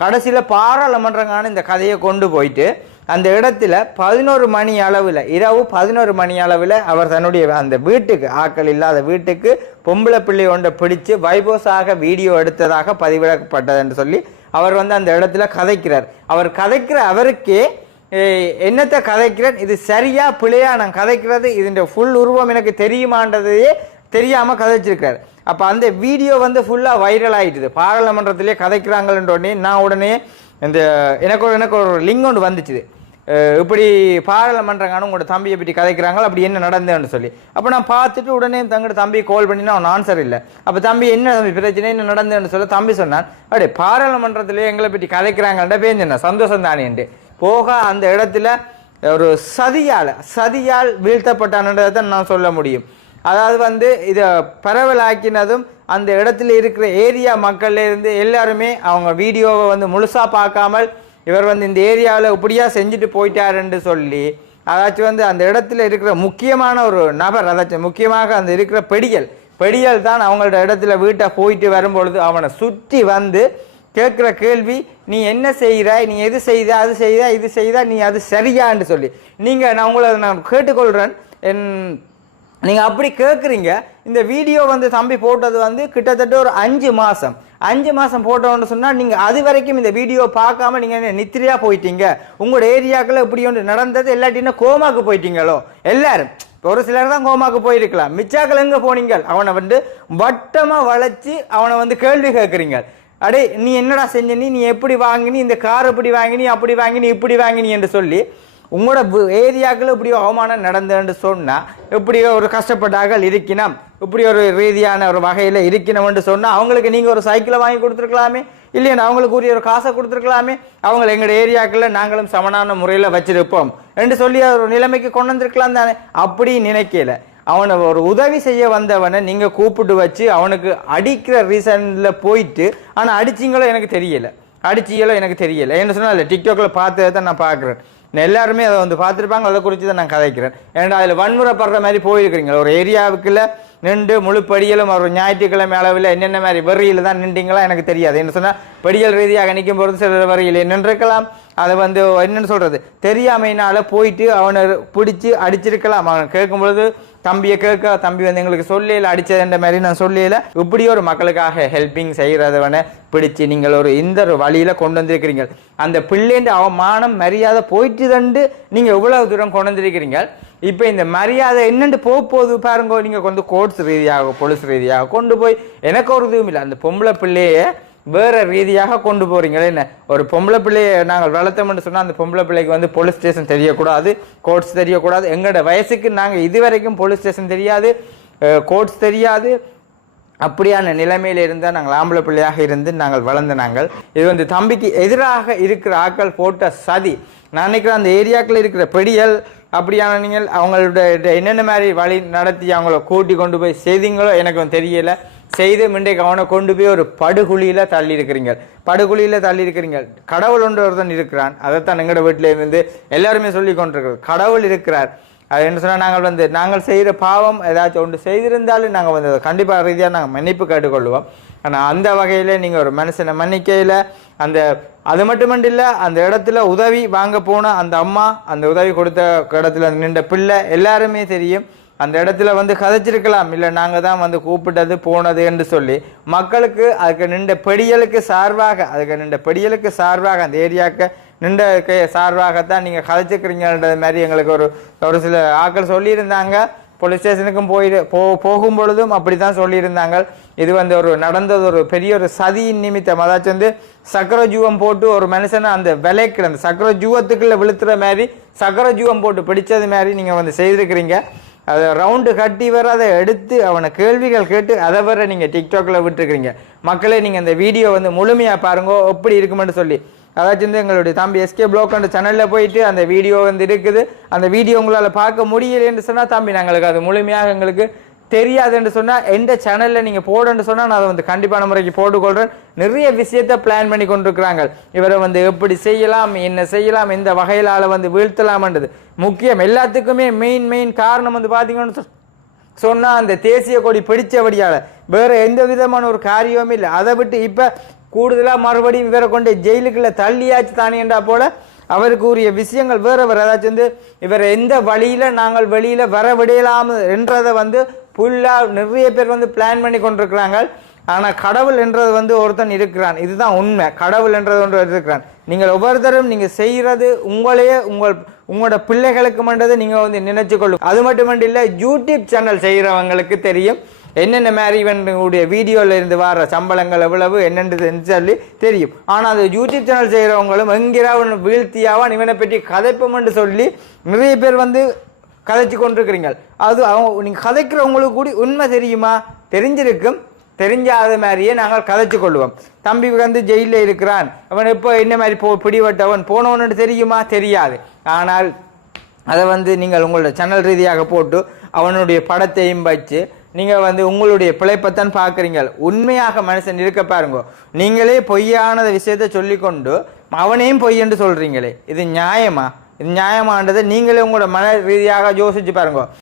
கடைசியில் பாராளுமன்றங்கான இந்த கதையை கொண்டு போயிட்டு அந்த இடத்துல பதினோரு மணி அளவில் இரவு பதினோரு மணி அளவில் அவர் தன்னுடைய அந்த வீட்டுக்கு ஆக்கள் இல்லாத வீட்டுக்கு பொம்பளை பிள்ளை ஒன்றை பிடிச்சு வைபோஸாக வீடியோ எடுத்ததாக பதிவிடப்பட்டது என்று சொல்லி அவர் வந்து அந்த இடத்துல கதைக்கிறார். அவர் கதைக்கிற அவருக்கே என்னத்தை கதைக்கிறேன்? இது சரியா பிழையா நான் கதைக்கிறது? இதன் ஃபுல் உருவம் எனக்கு தெரியுமான்றதையே தெரியாமல் கதைச்சிருக்கார். அப்போ அந்த வீடியோ வந்து ஃபுல்லாக வைரல் ஆயிட்டுது. பாராளுமன்றத்திலே கதைக்கிறாங்கன்றோடனே நான் உடனே இந்த எனக்கு ஒரு எனக்கு ஒரு லிங்க் ஒன்று வந்துச்சுது. இப்படி பாராளுமன்றங்கான உங்களோட தம்பியை பற்றி கதைக்கிறாங்களா அப்படி என்ன நடந்ததுன்னு சொல்லி. அப்போ நான் பார்த்துட்டு உடனே தங்கட தம்பி கால் பண்ணினா அவன் ஆன்சர் இல்லை. அப்போ தம்பி என்ன தம்பி பிரச்சனை? என்ன நடந்ததுன்னு சொல்ல. தம்பி சொன்னான் அப்படியே பாராளுமன்றத்திலே எங்களை பற்றி கதைக்கிறாங்கன்ற பேஞ்சேன் சந்தோஷம் தானேன்ட்டு. போக அந்த இடத்துல ஒரு சதியால் சதியால் வீழ்த்தப்பட்டான்றதை தான் நான் சொல்ல முடியும். அதாவது வந்து இதை பரவலாக்கினதும் அந்த இடத்துல இருக்கிற ஏரியா மக்கள்லேருந்து எல்லாருமே அவங்க வீடியோவை வந்து முழுசாக பார்க்காமல் இவர் வந்து இந்த ஏரியாவில் இப்படியா செஞ்சுட்டு போயிட்டாருன்னு சொல்லி அதாச்சும் வந்து அந்த இடத்துல இருக்கிற முக்கியமான ஒரு நபர் அதாச்சும் முக்கியமாக அந்த இருக்கிற பெடியல் பெடியல் தான் அவங்களோட இடத்துல வீட்டை போயிட்டு வரும்பொழுது அவனை சுற்றி வந்து கேட்குற கேள்வி நீ என்ன செய்கிறாய்? நீ எது செய்த? அது செய்த? இது செய்த? நீ அது சரியான்னு சொல்லி. நீங்கள் நான் உங்களை நான் கேட்டுக்கொள்கிறேன் என் நீங்கள் அப்படி கேட்குறீங்க இந்த வீடியோ வந்து தம்பி போட்டது வந்து கிட்டத்தட்ட ஒரு அஞ்சு மாதம் அஞ்சு மாதம் போட்டோன்னு சொன்னால் நீங்கள் அது வரைக்கும் இந்த வீடியோ பார்க்காம நீங்கள் என்ன நித்திரையாக போயிட்டீங்க? உங்களோட ஏரியாக்கில் இப்படி ஒன்று நடந்தது இல்லாட்டின்னா கோமாக்கு போயிட்டீங்களோ? எல்லாரும். ஒரு சிலர் தான் கோமாக்கு போயிருக்கலாம். மிச்சாக்கள் எங்கே போனீங்க அவனை வந்து வட்டமாக வளைச்சி அவனை வந்து கேள்வி கேட்குறீங்க அடே நீ என்னடா செஞ்ச? நீ எப்படி வாங்கினி? இந்த கார் இப்படி வாங்கினி? அப்படி வாங்கினி? இப்படி வாங்கினி? என்று சொல்லி உங்களோட ஏரியாக்கள் இப்படி அவமானம் நடந்ததுன்னு சொன்னால் இப்படி ஒரு கஷ்டப்பட்டார்கள் இருக்கணும் இப்படி ஒரு ரீதியான ஒரு வகையில் இருக்கணும்னு சொன்னால் அவங்களுக்கு நீங்கள் ஒரு சைக்கிளை வாங்கி கொடுத்துருக்கலாமே? இல்லையா? அவங்களுக்கு உரிய ஒரு காசை கொடுத்துருக்கலாமே? அவங்கள எங்களோட ஏரியாக்களில் நாங்களும் சமனான முறையில் வச்சிருப்போம். என்று சொல்லி ஒரு நிலைமைக்கு கொண்டு வந்திருக்கலாம் தானே? அப்படி நினைக்கல. அவனை ஒரு உதவி செய்ய வந்தவனை நீங்கள் கூப்பிட்டு வச்சு அவனுக்கு அடிக்கிற ரீசனில் போயிட்டு ஆனால் அடிச்சிங்களோ எனக்கு தெரியலை. அடிச்சிங்களோ எனக்கு தெரியலை. என்ன சொன்னால் டிக்டாக்கில் பார்த்ததை தான் நான் பார்க்குறேன். எல்லாருமே அதை வந்து பார்த்துருப்பாங்க. அதை குறித்து தான் நான் கதைக்கிறேன். ஏன்னா அதில் வன்முறைப்படுற மாதிரி போயிருக்கிறீங்களா. ஒரு ஏரியாவுக்குள்ள நின்று முழு படிகளும் ஒரு ஞாயிற்றுக்கிழமை அளவில் என்னென்ன மாதிரி வரியில் தான் நின்றீங்களா எனக்கு தெரியாது. என்ன சொன்னால் படிகள் ரீதியாக நிற்கும் பொழுது சில வரியில் நின்றுருக்கலாம். அதை வந்து என்னென்னு சொல்கிறது தெரியாமையினால் போயிட்டு அவனை பிடிச்சி அடிச்சிருக்கலாம். அவன் கேட்கும் பொழுது தம்பியை கேட்க தம்பி வந்து எங்களுக்கு சொல்லல அடிச்சதுன்ற மாதிரி நான் சொல்லல இப்படி ஒரு மக்களுக்காக ஹெல்ப்பிங் செய்கிறதவனை பிடிச்சு நீங்கள் ஒரு இந்த ஒரு வழியில் கொண்டு வந்திருக்கிறீங்க அந்த பிள்ளைன்ற அவமானம் மரியாதை போயிட்டு தண்டு நீங்கள் இவ்வளவு தூரம் கொண்டு வந்திருக்கிறீங்க இப்போ இந்த மரியாதை என்னென்று போக போகுது பாருங்க நீங்கள் கொண்டு கோர்ட்ஸ் ரீதியாக பொலிஸ் ரீதியாக கொண்டு போய் எனக்கு ஒரு இதுவும் இல்லை. அந்த பொம்பளை பிள்ளையே வேற ரீதியாக கொண்டு போறீங்களே என்ன? ஒரு பொம்பளை பிள்ளையை நாங்கள் வளர்த்தோம்னு சொன்னால் அந்த பொம்பளை பிள்ளைக்கு வந்து போலீஸ் ஸ்டேஷன் தெரியக்கூடாது கோர்ட்ஸ் தெரியக்கூடாது. எங்களோட வயசுக்கு நாங்கள் இது வரைக்கும் போலீஸ் ஸ்டேஷன் தெரியாது கோர்ட்ஸ் தெரியாது. அப்படியான நிலைமையில் இருந்தால் நாங்கள் ஆம்பளை பிள்ளையாக இருந்து நாங்கள் வளர்ந்த நாங்கள். இது வந்து தம்பிக்கு எதிராக இருக்கிற ஆக்கள் போட்ட சதி. நான் நினைக்கிறேன் அந்த ஏரியாக்கில் இருக்கிற பெடியல் அப்படியான நீங்கள் அவங்களோட என்னென்ன மாதிரி வழி நடத்தி அவங்கள கூட்டி கொண்டு போய் செய்தீங்களோ எனக்கும் தெரியலை. செய்து மிண்டைக்கு அவனை கொண்டு போய் ஒரு படுகுழியில் தள்ளி இருக்கிறீங்க படுகுழியில் தள்ளி இருக்கிறீங்க கடவுள் ஒன்று ஒருத்தன் இருக்கிறான். அதைத்தான் எங்களோட வீட்டிலே இருந்து எல்லாருமே சொல்லி கொண்டிருக்கிறோம் கடவுள் இருக்கிறார். அது என்ன சொன்னால் நாங்கள் வந்து நாங்கள் செய்கிற பாவம் ஏதாச்சும் ஒன்று செய்திருந்தாலும் நாங்கள் வந்து அதை கண்டிப்பாக ரீதியாக நாங்கள் மன்னிப்பு கேட்டுக்கொள்வோம். ஆனால் அந்த வகையில் நீங்கள் ஒரு மனுஷனை மன்னிக்கையில் அந்த அது மட்டுமண்டு இல்லை அந்த இடத்துல உதவி வாங்க போன அந்த அம்மா அந்த உதவி கொடுத்த இடத்துல நின்ற பிள்ளை எல்லாருமே தெரியும். அந்த இடத்துல வந்து கதைச்சிருக்கலாம். இல்லை நாங்கள் தான் வந்து கூப்பிட்டது போனது என்று சொல்லி. மக்களுக்கு அதுக்கு நின்ற பெடியலுக்கு சார்பாக அதுக்கு நின்ற பெடியலுக்கு சார்பாக அந்த ஏரியாவுக்கு நின்ற சார்பாகத்தான் நீங்கள் கதைச்சிருக்கிறீங்கன்றது மாதிரி எங்களுக்கு ஒரு ஒரு சில ஆட்கள் சொல்லியிருந்தாங்க. போலீஸ் ஸ்டேஷனுக்கும் போயிடு போ போகும் பொழுதும் அப்படி தான் சொல்லியிருந்தாங்க. இது வந்து ஒரு நடந்தது ஒரு பெரிய ஒரு சதியின் நிமித்தம். அதாச்சும் வந்து சக்கர ஜூவம் போட்டு ஒரு மனுஷனை அந்த விலைக்கு அந்த சக்கர ஜூவத்துக்குள்ளே விழுத்துற மாதிரி சக்கர ஜூவம் போட்டு பிடிச்சது மாதிரி நீங்கள் வந்து செய்திருக்கிறீங்க. அதை ரவுண்டு கட்டி வர அதை எடுத்து அவனை கேள்விகள் கேட்டு அதை வர நீங்கள் டிக்டாக்ல விட்டுருக்கிறீங்க மக்களே நீங்கள் இந்த வீடியோ வந்து முழுமையாக பாருங்க எப்படி இருக்குமென்னு சொல்லி. அதாச்சும் வந்து எங்களுடைய தம்பி எஸ்கே ப்ளோக்கண்ட சேனலில் போயிட்டு அந்த வீடியோ வந்து இருக்குது. அந்த வீடியோ உங்களால் பார்க்க முடியலன்னு சொன்னால் தம்பி நாங்களுக்கு அது முழுமையாக எங்களுக்கு தெரியாதுன்னு சொன்னால் எந்த சேனலில் நீங்கள் போடுன்னு சொன்னால் நான் அதை வந்து கண்டிப்பான முறைக்கு போட்டுக்கொள்கிறேன் நிறைய விஷயத்தை பிளான் பண்ணி கொண்டிருக்கிறாங்க. இவரை வந்து எப்படி செய்யலாம் என்ன செய்யலாம் எந்த வகையிலால் வந்து வீழ்த்தலாம்ன்றது. முக்கியம் எல்லாத்துக்குமே மெயின் மெயின் காரணம் வந்து பார்த்தீங்கன்னு சொ- அந்த தேசிய கொடி பிடிச்சபடியால் வேறு எந்த விதமான ஒரு காரியமும் இல்லை. அதை விட்டு இப்போ கூடுதலாக மறுபடியும் இவரை கொண்டு ஜெயிலுக்குள்ளே தள்ளியாச்சு தானேண்டா போல அவருக்கு உரிய விஷயங்கள் வேறு வேற. ஏதாச்சும் வந்து இவரை எந்த வழியில் நாங்கள் வெளியில் வர விடையலாம் என்றதை வந்து புல்லா நிறைய பேர் வந்து பிளான் பண்ணி கொண்டிருக்கிறாங்க. ஆனால் கடவுள் என்றது வந்து ஒருத்தன் இருக்கிறான். இதுதான் உண்மை. கடவுள் என்றது ஒன்று இருக்கிறான். நீங்கள் ஒவ்வொருத்தரும் நீங்கள் செய்கிறது உங்களையே உங்கள் உங்களோட பிள்ளைகளுக்கு மன்றதை நீங்கள் வந்து நினைச்சு கொள்ளும் அது மட்டுமன்றி இல்லை யூடியூப் சேனல் செய்கிறவங்களுக்கு தெரியும். என்னென்ன மாதிரி இவனுடைய வீடியோவில் இருந்து வர சம்பளங்கள் எவ்வளவு என்னென்று சொல்லி தெரியும். ஆனால் அது யூடியூப் சேனல் செய்கிறவங்களும் எங்கிராவன் வீழ்த்தியாவான் இவனை பற்றி கதைப்போம்னு சொல்லி நிறைய பேர் வந்து கதைச்சு கொண்டிருக்கிறீங்க அது அவங்க நீங்கள் கதைக்கிறவங்களுக்கு கூட உண்மை தெரியுமா? தெரிஞ்சிருக்கும். தெரிஞ்சாத மாதிரியே நாங்கள் கதைச்சு கொள்வோம் தம்பி வந்து ஜெயிலில் இருக்கிறான். அவன் எப்போ என்ன மாதிரி போ பிடிபட்டவன் போனவனு தெரியுமா? தெரியாது. ஆனால் அதை வந்து நீங்கள் உங்களோட சேனல் ரீதியாக போட்டு அவனுடைய படத்தையும் வச்சு நீங்கள் வந்து உங்களுடைய பிழைப்பத்தான் பார்க்குறீங்க உண்மையாக மனுஷன் இருக்க பாருங்க. நீங்களே பொய்யானத விஷயத்தை சொல்லிக்கொண்டு அவனையும் பொய் என்று சொல்கிறீங்களே இது நியாயமா? இது நியாயமானது. நீங்களே உங்களோட மன ரீதியாக யோசிச்சு பாருங்க.